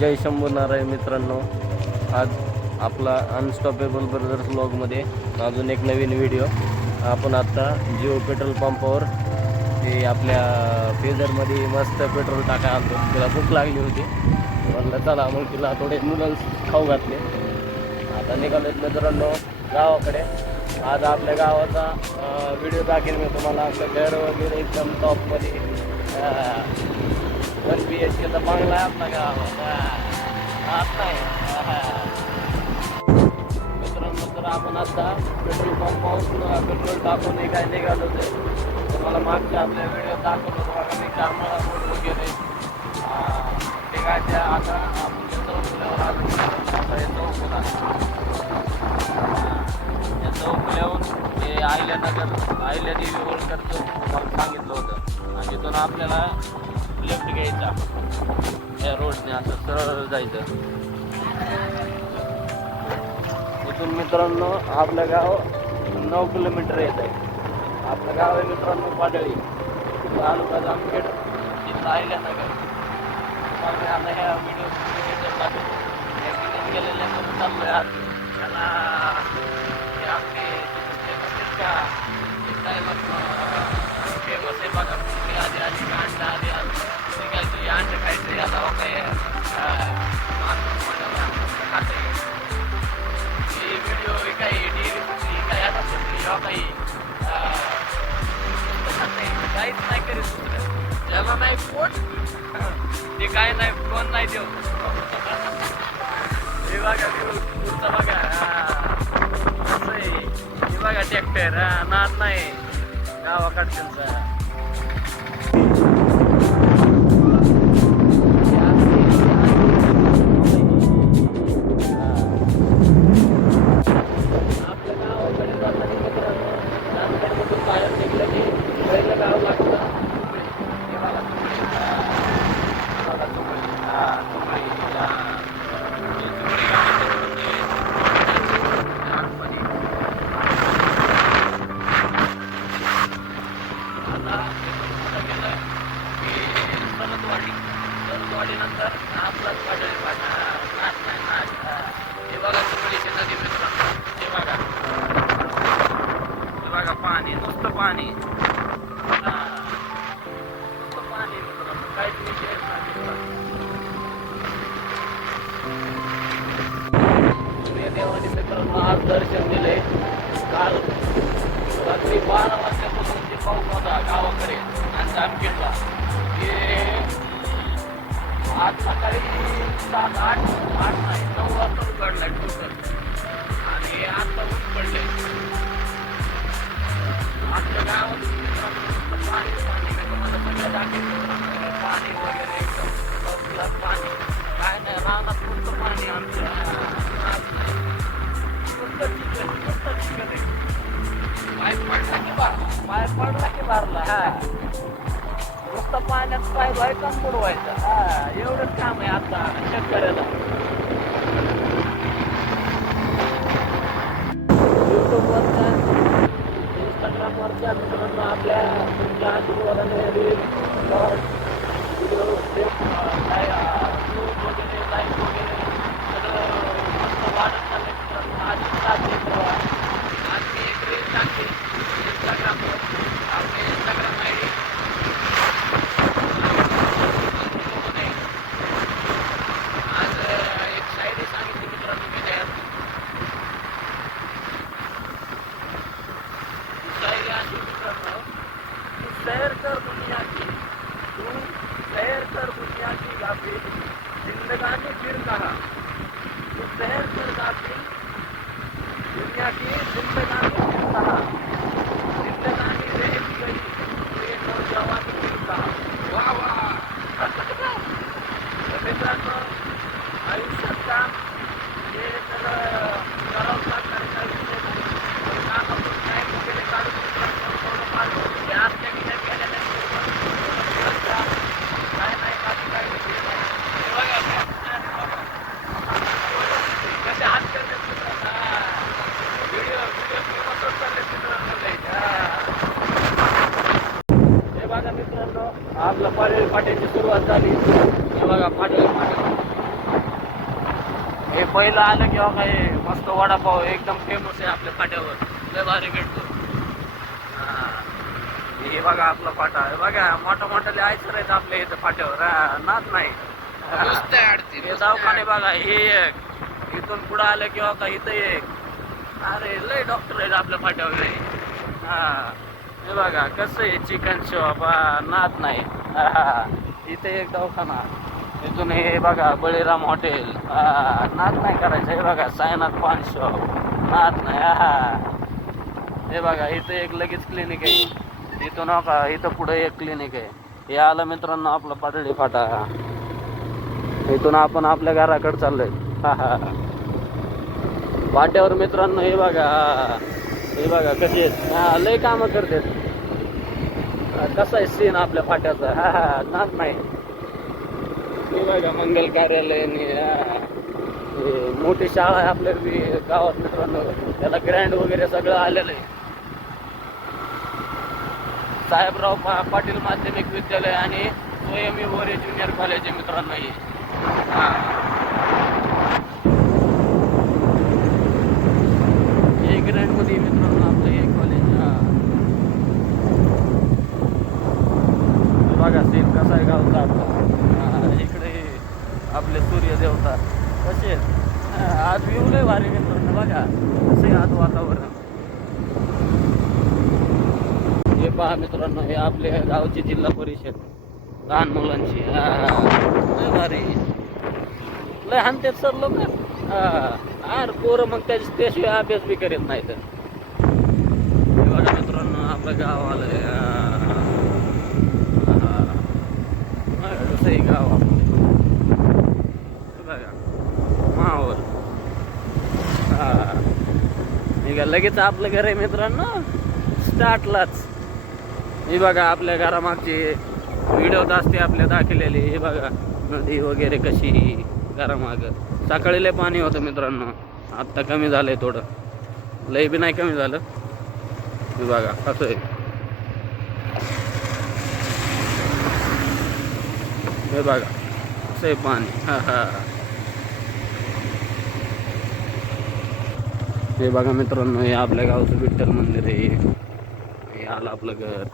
जय शंभू नारायण मित्रांनो. आज आपला अनस्टॉपेबल ब्रदर्स व्लॉगमध्ये अजून एक नवीन व्हिडिओ. आपण आता जिओ पेट्रोल पंपावर ते आपल्या फेजरमध्ये मस्त पेट्रोल टाका आणतो. तिला भूक लागली होती, म्हणलं चला मग तिला थोडे नूडल्स खाऊ घातले. आता निघालेत मित्रांनो गावाकडे. आज आपल्या गावाचा व्हिडिओ दाखवेन मी तुम्हाला. आपलं घर वगैरे एकदम टॉपमध्ये 1 BHK बंगला आहे आपला गावात. मित्रांनो, तर आपण आता पेट्रोल पंपावर पेट्रोल टाकून काय निघालो होते. तुम्हाला मागच्या आपल्या व्हिडिओ दाखवतो बघा. मी कामाला फोन वगैरे ते काय त्या आता आपण चौकल्यावर आता या चौकल्याहून हे अहिल्यादेवी होळकरचं मला सांगितलं होतं. आणि तिथून आपल्याला लेफ्ट घ्यायचा, या रोडने असं सरळ जायचं. इथून मित्रांनो आपलं गाव 9 किलोमीटर येत आहे. आपलं गाव आहे मित्रांनो पाडळी, तालुका जामखेड, जिल्हा अहिल्यानगर. आता ह्या व्हिडिओ गेलेल्या चाललोय आज. त्याला आपले फेमस आहे बघा. आधी अंडा आधी अंड खायचं याला काय व्हिडिओ काही काय आता काही काहीच नाही करीत दुसरं. ज्याला नाही पोट ते काय नाही, कोण नाही देऊ. हे बघा पुढचा बघा असं आहे. हे बघा ट्रॅक्टर नाद नाही गावाकडच्यांचा. पाणी नुसतं पाणी काहीच विषय सूर्यदेवाने मित्रांनो आज दर्शन दिले. काल रात्री 12 वाजल्यापासून जे पाऊस होता गावाकडे आणि जामखेडला, आज सकाळी 7-8 नाही 9 वाजता उघडलाय टोटल. आणि आता ऊन पडले आपल्या गावात. पाणी तुम्हाला सगळं दाखवतो. पाणी वगैरे एकदम पाणी काय नाही. रानात पुढचं पाणी आमचं पाय पडला की बारला. नुसतं पाण्यात पाय धुवायचा बुडवायचा. एवढंच काम आहे आता शेतकऱ्याला. युट्यूबवरच्या इंस्टाग्रामवरच्या मित्रांनो आपल्या आशीर्वादाने काय न्यूज वगैरे लाईव्ह वगैरे सगळं मस्त वाढत चाललंय मित्रांनो. आज मी एक रील टाकते इंस्टाग्रामवर. आपले इंस्टाग्राम ID आज एक शायरी सांगितली मित्रांनो मी त्यात. शायरी अशी मित्रांनो, तू सैर कर दुनिया की, तू सैर कर दुनिया की गाफिल, जिंदगानी फिर कहा. तू सैर कर गाफिल दुनिया की, जिंदगानी फिर कहा. जिंदगानी रह गई ये नौजवानी फिर कहा. वा वा. मित्रांनो आयुष्यात काम हे तर करावं लागणार. कामातून टाईम वगैरे काढून मित्रांनो थोडंफार गॅस गेल्या काय नाही बाकी काय कसे हात करते व्हिडिओ फेमस चालले मित्रांनो. हे बघा मित्रांनो आपला पाटीलची सुरुवात झाली. हे बघा पाटील पहिलं आलं की काय मस्त वडापाव एकदम फेमस आहे आपल्या फाट्यावर, लय भारी भेटतो. हे बघा आपला फाटा, हे बघा मोठा मोठाले आयसर आहेत आपल्या इथं फाट्यावर, नाच नाही. हे दवाखाने बघा, हे एक इथून पुढं आलं किंवा का इथं एक, अरे लय डॉक्टर आहेत आपल्या फाट्यावर. हे बघा कसं आहे चिकन शॉप, नाच नाही. इथे एक दवाखाना, इथून हे बघा बळीराम हॉटेल, नाच नाही करायचं. हे बघा साईनाथ पान शॉप, नाच नाही. हे बघा इथं एक लगेच क्लिनिक आहे, इथून का इथं पुढे एक क्लिनिक आहे. हे आलं मित्रांनो आपला पाटडी फाटा. इथून आपण आपल्या घराकडे चाललोय. फाट्यावर मित्रांनो हे बघा, हे बघा कसे लय कामं करतात. कसा आहे सीन आपल्या फाट्याचा, नाच नाही. हे बघा मंगल कार्यालय, मोठी शाळा आहे आपल्या गावात मित्रांनो, त्याला ग्रँड वगैरे सगळं आलेलं आहे. साहेबराव पाटील माध्यमिक विद्यालय आणि स्वयंमी वरे ज्युनियर कॉलेज आहे मित्रांनो. हे ग्रँड मध्ये मित्रांनो आपलं हे कॉलेज. बघा सीन कसा आहे गावचा आपला. इकडे आपले सूर्यदेवता कसे आज व्ह्यू लय भारी मित्रांनो. बघा कसे आज वातावरण. हे पहा मित्रांनो, हे आपल्या गावची जिल्हा परिषद लहान मुलांची. लय भारी, लय हानतेत सर लोक. अरे पोरं मग त्याशिवाय अभ्यास बी करीत नाही. तर बघा मित्रांनो आपलं गाव आलंय. कसंही गाव आपलं बघा मावर. निघा लगेच आपलं घर आहे मित्रांनो स्टार्टलाच. हे बघा आपल्या घरामागची व्हिडिओत असते आपल्या दाखवलेली. हे बघा नदी वगैरे कशी घरामाग. सकाळी लय पाणी होतं मित्रांनो, आत्ता कमी झालंय थोडं, लय बी नाही कमी झालं. हे बघा कसं आहे. हे बघा कसं आहे पाणी. हे बघा मित्रांनो हे आपल्या गावचं विठ्ठल मंदिर आहे. हे आलं आपलं घर.